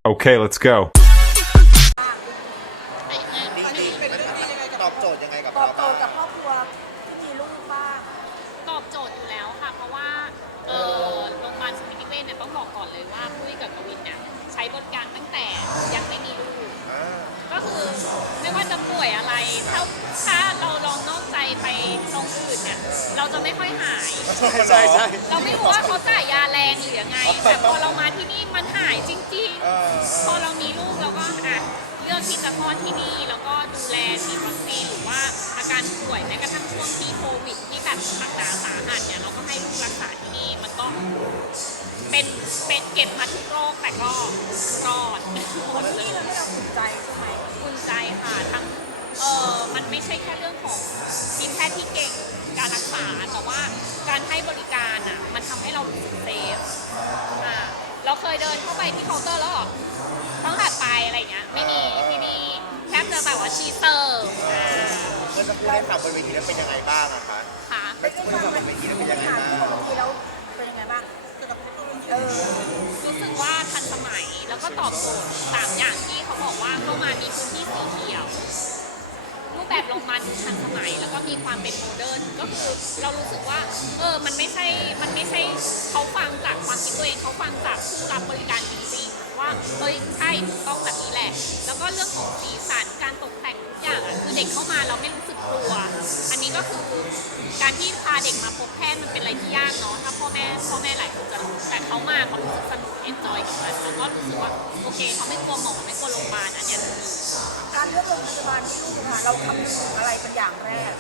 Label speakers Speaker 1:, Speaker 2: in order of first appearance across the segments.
Speaker 1: Okay, let's go.
Speaker 2: ดีมันตอบโจทย์ยังไงกับ
Speaker 3: ตอ
Speaker 2: เรา
Speaker 3: บโจ
Speaker 2: บ้า
Speaker 3: ทย์กับครอบครัวที่มีลูกบ้าง
Speaker 4: ตอบโจทย์อยู่แล้วค่ะ เพราะว่าโรงพยาบาลสมิติเวชเนี่ยต้องบอกก่อนเลยว่าปุ้ยกับกวินเนี่ยใช้บริการตั้งแต่ยังไม่มีลูก ก็คือไม่ว่าจะป่วยอะไรถ้าเราลองนอกใจไปตรงอื่นเนี่ยเราจะไม่ค่อยหาย
Speaker 2: ใช่ใช่
Speaker 4: เราไม่รู้ว่าเขาจ่ายยาแรงหรือยังไง แต่พอเรามาที่นี่มันหายจริงๆ พอเรามีลูกเราก็เลือกที่จะคลอดที่นี่แล้วก็ดูแลฉีดวัคซีนหรือว่าอาการป่วยแม้กระทั่งช่วงที่โควิดที่แบบหนักหนาสาหัสเนี่ยเราก็ให้ลูกรักษาที่นี่มันก็เป็นเก็บมาทุกโรคแต่ก็รอด
Speaker 3: คนที่นี่เราได้เราภูมิใจใช่ไหม
Speaker 4: อุ่นใจค่ะทั้งมันไม่ใช่แค่เรื่องของทีมแพทย์ที่เก่งการรักษาแต่ว่าการให้บริการอ่ะมันทำให้เรารู้สึกเซฟเราเคยเดินเข้าไปที่เคาน์เตอร์แล้วต้องถัดไปอะไรอย่างเงี้ยไม่มีที่นี่แทบจะแบบว่าชีเตอร์
Speaker 2: เมื่อสักครู่ได้ข่าวบนเวทีแล้วเป็นยังไงบ้างอะคะ
Speaker 4: ค่ะ
Speaker 3: ได้ฟังบนเวทีแล้วเป็นยังไงบ้าง
Speaker 4: รู้สึกว่าทันสมัยแล้วก็ตอบโจทย์3อย่างที่เขาบอกว่าเข้ามามีพื้นที่สีเขียวรูปแบบโรงพยาบาลทันสมัยแล้วก็มีความเป็นโมเดิร์นก็คือเรารู้สึกว่ามันไม่ใช่เขาฟังจากความคิดตัวเองเขาฟังจากผู้รับบริการจริงๆว่าเฮ้ยใช่ถูกต้องแบบนี้แหละแล้วก็เรื่องของสีสันการตกแต่งทุกอย่างคือเด็กเข้ามาเราไม่รู้สึกกลัวอันนี้ก็คือการที่พาเด็กมาพบแพทย์มันเป็นอะไรที่ยากเนาะถ้าพ่อแม่หลายคนจะรู้แต่เขามาเขารู้สึกสนุกเอนจอยกับมันแล้วก็รู้สึกว่าโอเคเขาไม่กลัวหมอไม่กลัวโรงพยาบาลอันเนี้ย
Speaker 3: การเลือกโรงพยาบาลที่ลูกค่ะเราคำนึงถึงอะไรเป็นอย่างแรก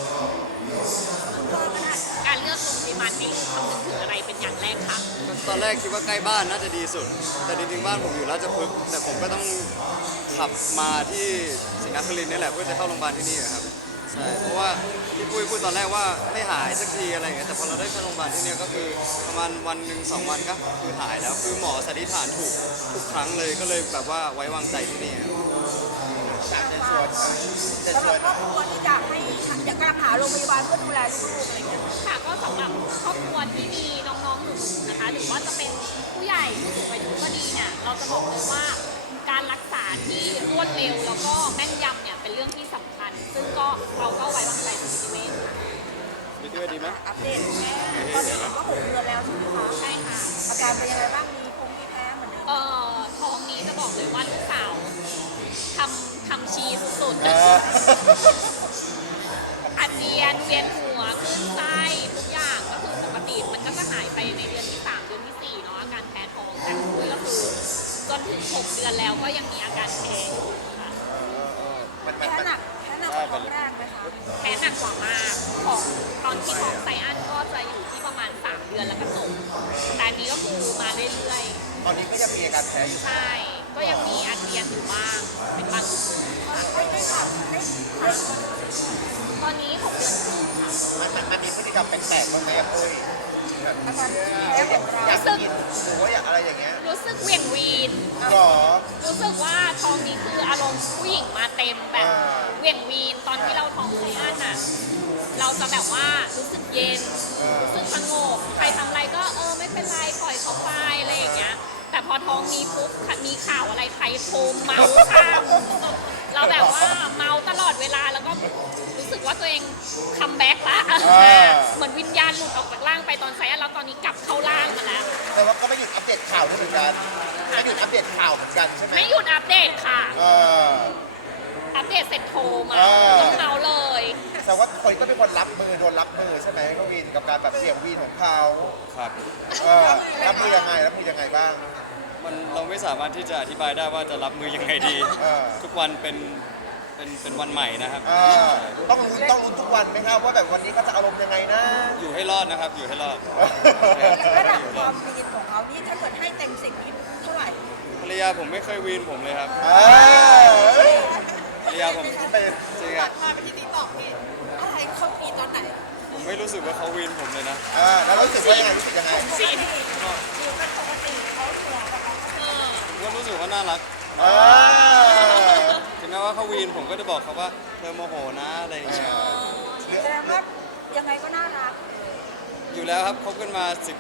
Speaker 4: การเลือกโรงพยาบาลให้ลูกคำนึงถึงอะไรเป็นอย่างแรกคะ
Speaker 5: ตอนแรกคิดว่าใกล้บ้านน่าจะดีสุด แต่จริงๆบ้านผมอยู่ราชพฤกษ์แต่ผมก็ต้องขับมาที่ศรีนครินทร์นี่แหละเพื่อจะเข้าโรงพยาบาลที่นี่ครับใช่เพราะว่าที่ปุ้ยพูดตอนแรกว่าไม่หายสักทีอะไรอย่างเงี้ยแต่พอเราได้เข้าโรงพยาบาลที่นี่ก็คือประมาณวันหนึ่ง2 วันก็คือหายแล้วคือหมอสันนิษฐานถูกทุกครั้งเลยก็เลยแบบว่าไว้วางใจที่นี่ครับ
Speaker 3: สำหรับครอบครัวที่อยากการหาโรงพยาบาลเพื่อดูแลลูกอะไรอย่างเงี้ย
Speaker 4: ค่ะก็สำหรับครอบครัวที่มีน้องๆหนูๆนะคะหรือว่าจะเป็นผู้ใหญ่ผู้สูงอายุก็ดีเนี่ยเราจะบอกเลยว่าการรักษาที่รวดเร็วแล้วก็แม่นยำเนี่ยเป็นเรื่องที่สำคัญ ซึ่งก็เราก็ไว้วางใจสมิติเวชค่ะ
Speaker 5: มีด้วยดีไหม
Speaker 3: อัปเดตแม่ตอนนี้ก็6 เดือนแล้วใช่ไหมคะ
Speaker 4: ใช่ค่ะ
Speaker 3: อาการเป็นยังไงบ้างมีมีแพ้เหมือนเดิม
Speaker 4: ท้องนี้จะบอกเลยว่าลูกสาวทำชีสุดๆอาเจียนเวียนหัวคลื่นไส้ทุกอย่างก็คือปกติมันก็จะหายไปในเดือนที่3เดือนที่4เนาะอาการแพ้ท้องแต่คุยก็คือจนถึง6 เดือนแล้วก็ยังมีอาการแพ้อยู่ค่ะ
Speaker 2: มัน
Speaker 3: แพ้หนักกว่าท้องแรกไหมคะ
Speaker 4: แพ้หนักกว่ามากของตอนที่ท้องไซอันก็จะอยู่ที่ประมาณ3 เดือนแล้วก็จบแต่อันนี้ก็คือมาเรื่อยๆ
Speaker 2: ตอนนี้ก็ยังมีอาการแพ้อยู่
Speaker 4: ใช่ก็ยังมีอาเจียนอยู่บ้างเป็นบางช่วง
Speaker 3: ได้ถามได้
Speaker 4: ตอนนี้6 เดือนครึ่งค่ะ
Speaker 2: มันมีพฤติกรรมแปลกๆบ้างไหมอะปุ้ยแบบ
Speaker 3: อาการแพ้ของเรา
Speaker 2: อยากกินหรือว่าอยากอะไรอย่างเงี้ย
Speaker 4: รู้สึกเหวี่ยงวีน
Speaker 2: หรอ
Speaker 4: รู้สึกว่าท้องนี้คืออารมณ์ผู้หญิงมาเต็มแบบเหวี่ยงวีนตอนที่เราท้องไซอันอ่ะเราจะแบบว่ารู้สึกเย็นรู้สึกสงบใครทำอะไรก็ไม่เป็นไรปล่อยเขาไปอะไรอย่างเงี้ยแต่พอท้องมีปุ๊บมีข่าวอะไรใครโทรเมาข้ามเราแบบว่าเมาตลอดเวลาแล้วก็รู้สึกว่าตัวเองคัมแบ็กละเหมือนวิญญาณหลุดออกจากร่างไปตอนไซอันแล้วตอนนี้กลับเข้าร่างมาแล้ว
Speaker 2: แต่ว่าก็ไม่หยุดอัปเดตข่าวด้วยเหมือนกันไม่หยุดอัปเดตข่าวเหมือนกันใช่ไหม
Speaker 4: ไม่หยุดอัปเดตค่ะ
Speaker 2: เออ
Speaker 4: อัปเดตเสร็จโทรมา
Speaker 2: เออ
Speaker 4: ต้องเมาเลย
Speaker 2: แต่ว่าคนก็เป็นคนรับมือโดนรับมือใช่ไหมก็วีนกับการแบบเสี่ยงวีนของเขา
Speaker 5: ครับ
Speaker 2: รับมือยังไงบ้าง
Speaker 5: เราไม่สามารถที่จะอธิบายได้ว่าจะรับมือยังไงดี ทุกวันเป็นวันใหม่นะครับ
Speaker 2: ต้องลุ้นทุกวันไหมครับว่าแบบวันนี้เขาจะอารมณ์ยังไงนะ
Speaker 5: อยู่ให้รอดนะครับอยู่ให้รอด
Speaker 3: ระดับความมีนของเขานี่ถ้าเกิดให้เต็ม10นี่เท่าไหร่
Speaker 5: ภรรยาผมไม่เคยวีนผมเลยครับ
Speaker 2: เออ
Speaker 5: ภรรยาผม
Speaker 2: เป็น
Speaker 5: จริงอะ
Speaker 3: มาไปที่ติ๊กต็อกนี่อะไรเขามีตอนไหน
Speaker 5: ผมไม่รู้สึกว่าเขาวีนผมเลยนะ
Speaker 2: แล้วรู้สึกว่ายังไงรู้สึกยังไง
Speaker 3: ปกติอยู่เป็นปกติเขาหัวกับเขา
Speaker 5: ผมก็รู้สึกว่าน่ารัก
Speaker 2: เออ
Speaker 5: ถึงแม้ว่าเขาวีนผมก็จะบอกเขาว่าเธอโมโหนะอะไรอย่างเงี้ย
Speaker 3: แสดงว่ายังไงก็น่ารัก
Speaker 5: อยู่แล้วครับคบกันมา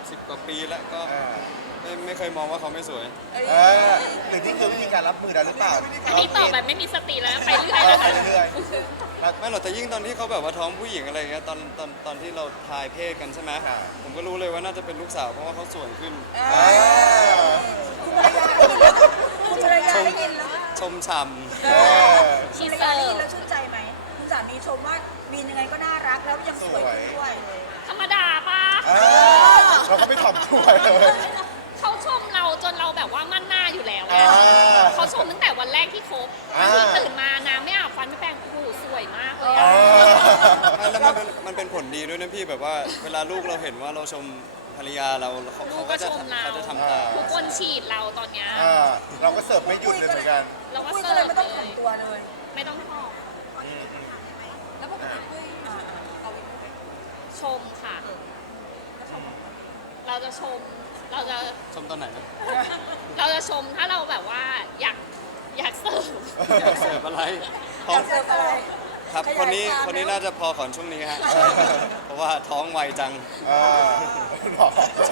Speaker 5: 10 กว่าปีแล้วก็
Speaker 2: เออ
Speaker 5: ไม่เคยมองว่าเขาไม่สวย
Speaker 2: เออหรือที่คือวิธีการรับมือเราหรือเปล่า
Speaker 4: อันนี้ตอบแบบไม่มีสติแล้วนะไปเรื่อย
Speaker 2: เอ
Speaker 4: แล้
Speaker 2: อ
Speaker 4: ว
Speaker 2: ไป
Speaker 4: นะ
Speaker 2: เรื่อย
Speaker 5: ไม่หรอกแต่ยิ่งตอนที่เขาแบบว่าท้องผู้หญิงอะไรเงี้ยตอนที่เราทายเพศกันใช่ไหมผมก็รู้เลยว่าน่าจะเป็นลูกสาวเพราะว่าเขาสวยขึ้น
Speaker 2: ๆเออ
Speaker 3: คุณภรรยาได้ยินแล้ว
Speaker 5: ชมฉ่
Speaker 2: เออ
Speaker 3: คุณภรรยาได้ยินแล้วชื่นใจไหมคุณสามีชมว่าวีนยังไงก็น่ารักแล้วยังสวยขึ้นด้วย
Speaker 4: ธรรมดาปะ
Speaker 2: เออเราก็ไม่ถ่อมตัวเลย
Speaker 4: เขาชมเราจนเราแบบว่ามั่นหน้าอยู่แล้ว
Speaker 2: อ่า
Speaker 4: เขาชมตั้งแต่วันแรกที่คบ
Speaker 2: อ่า
Speaker 4: ที่ตื่นมาน้ำไม่อาบฟันไม่แปรงโอ้โหสวยมากเลย
Speaker 2: เอ
Speaker 4: อะ
Speaker 2: อ
Speaker 5: ำแล้วมันเป็นผลดีด้วยนะพี่แบบว่าเวลาลูกเราเห็นว่าเราชมภรรยาเราเขา
Speaker 4: ลูก
Speaker 5: ก็
Speaker 4: ก็
Speaker 5: จะ
Speaker 4: ชมเรา
Speaker 5: เขาจะทำตาม
Speaker 4: ทุกคนฉีดเราตอนเนี้ย
Speaker 2: เออเราก็เสิร์ฟไม่หยุดเลยเหมือนกัน
Speaker 4: เราก็
Speaker 3: คุย
Speaker 4: เสิ
Speaker 3: ก็เล
Speaker 4: ร์
Speaker 3: ย
Speaker 4: ฟ
Speaker 3: ไม่ต้อง
Speaker 4: เล
Speaker 3: ถ่อม
Speaker 4: ย
Speaker 3: ตัวเลย
Speaker 4: ไม่ต้องหอบ
Speaker 3: แล้วปกติคุยเอาวิน
Speaker 4: ชมค่ะ เราจะชม เราจะ
Speaker 5: ชมตอนไหนนะ
Speaker 4: เราจะชมถ้าเราแบบว่าอยากเสิร์ฟ
Speaker 5: อยากเสิร์ฟอะไรท้
Speaker 3: อ
Speaker 5: อง
Speaker 3: ยากเสิร์ฟอะไร
Speaker 5: ครับ
Speaker 3: ขยาย
Speaker 5: คนนี้
Speaker 3: ความ
Speaker 5: คนนี้
Speaker 3: แล้ว
Speaker 5: น่าจะพอก่อนช่วงนี้ฮะเพราะว่าท้องไวจัง
Speaker 2: เออหรอ
Speaker 5: ใช่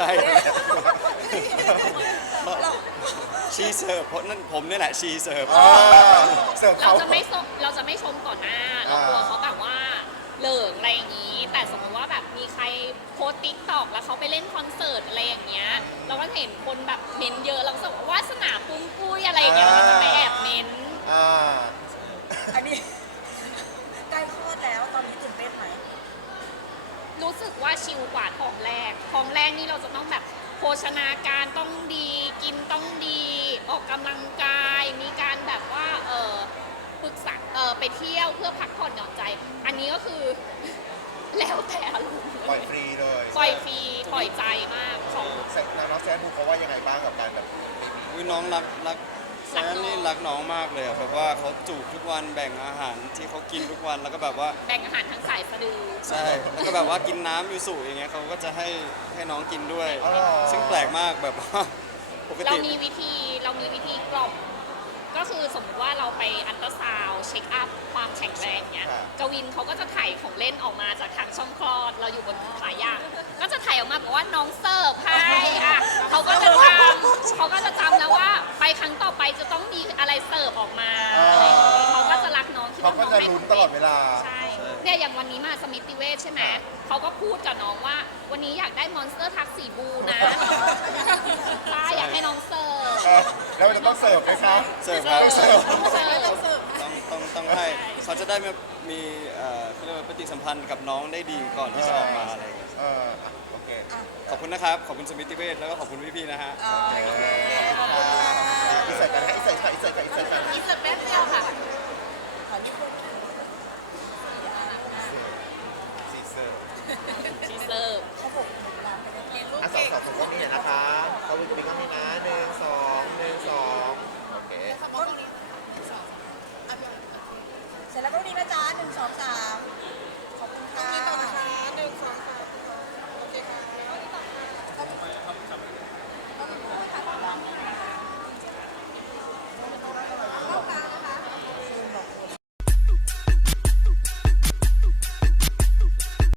Speaker 5: ชีเสิร์ฟเพราะนั่นผมนี่แหละชีเสิร์ฟ
Speaker 2: เออเสิร์ฟ
Speaker 4: เรา
Speaker 2: เขา
Speaker 4: จะไม่ชมเราจะไม่ชมต่อหน้า เรากลัวเขาแบบว่าเหลิงอะไรอย่างนี้ แต่สมมติว่าแบบมีใครโพสติ๊กตอกแล้วเขาไปเล่นคอนเสิร์ตอะไรอย่างเงี้ย เราก็เห็นคนแบบเม้นเยอะเราก็จะบอกว่าวาสนาปุ้งปุ้ยอะไรอย่างเงี้ยเราก็จะไปแอบเม้น
Speaker 2: อ่า
Speaker 3: อันนี้ใกล้คลอดแล้วตอนนี้ตื่นเต้นไหม
Speaker 4: รู้สึกว่าชิลกว่าท้องแรกท้องแรกนี่เราจะต้องแบบโภชนาการต้องดี กินต้องดี ออกกำลังกาย มีการแบบว่าปรึกษาไปเที่ยวเพื่อพักผ่อนหย่อนใจ อันนี้ก็คือ แล้วแต่อารมณ์
Speaker 2: ปล่อยฟรีเลย
Speaker 4: ปล่อยฟรีปล่อยใจมากของ
Speaker 2: น้องแซนดูเขาว่ายังไงบ้างกับการแบบ
Speaker 5: อุ้ยน้องรักแซนนี่รักน้องมากเลยอะแบบว่าเขาจูบทุกวันแบ่งอาหารที่เขากินทุกวันแล้วก็แบบว่า
Speaker 4: แบ่งอาหารทั้งสายสะดือ
Speaker 5: ใช่แล้วก็แบบว่ากินน้ำยูสุอย่างเงี้ยเขาก็จะให้น้องกินด้วย ซึ่งแปลกมากแบบว่าปก
Speaker 4: เรา
Speaker 5: ติ
Speaker 4: มีวิธีกล่อมก็คือสมมติว่าเราไปอัลตราซาวด์เช็คอัพความแข็งแรงเนี้ยกวินเขาก็จะถ่ายของเล่นออกมาจากทางช่องคลอด เราอยู่บนขาย่างก็จะถ่ายออกมาบอกว่าน้องเสิร์ฟให้อ่ะเขาก็จะจำแล้วว่าไปครั้งต่อไปจะต้องมีอะไรเสิร์ฟออกมาอะไรอย่างงี้เขาก็จะรักน้องที่
Speaker 2: เขา
Speaker 4: ว่า
Speaker 2: ก็
Speaker 4: น้อง
Speaker 2: จะ
Speaker 4: ไม่
Speaker 2: ลุ้น
Speaker 4: ทำ
Speaker 2: ตลอด
Speaker 4: เป็
Speaker 2: เวน ลา
Speaker 4: ใช่เนี่ยอย่างวันนี้มาสมิติเวชใช่ไหมเขาก็พูดกับน้องว่า วันนี้อยากได้มอนสเตอร์ทักสีบูนะป้าอยากให้น้องเสิร์ฟ
Speaker 2: เออแล้วมันจะต้องเสิร์ฟไหมคะ
Speaker 5: เสิร์ฟครับ
Speaker 2: เสิร์ฟ
Speaker 4: ต้องเสิร์ฟ
Speaker 5: ต้องให้เขาจะได้มีเขาเรียกว่าปฏิสัมพันธ์กับน้องได้ดีก่อนที่จะออกมาอะไรอย่างเงี้ย
Speaker 2: เอออ่ะโอเค
Speaker 5: ขอบคุณนะครับ ขอบคุณสมิติเวชแล้วก็ขอบคุณพี่ๆนะฮะ
Speaker 3: โอเคขอบคุณค่ะ
Speaker 2: อีเสิร์ฟกันให้อีเสิร์ฟค่ะอีเสิร์ฟค่ะอีเสิร์ฟค่ะ
Speaker 4: อีกสักแป๊บเดียวค่ะ
Speaker 3: ขอนี่คุณ
Speaker 2: สีเสิร์ฟ
Speaker 4: ชีเสิร์ฟ
Speaker 3: เขาบอกหนูร้านไปได้ไงลูก
Speaker 2: อ่ะสองคนนี้นะคะเขาวินก็มีนะ1 2 1 2โอเค
Speaker 3: เสร็จแล้วก็นี่นะจ๊ะ1 2 3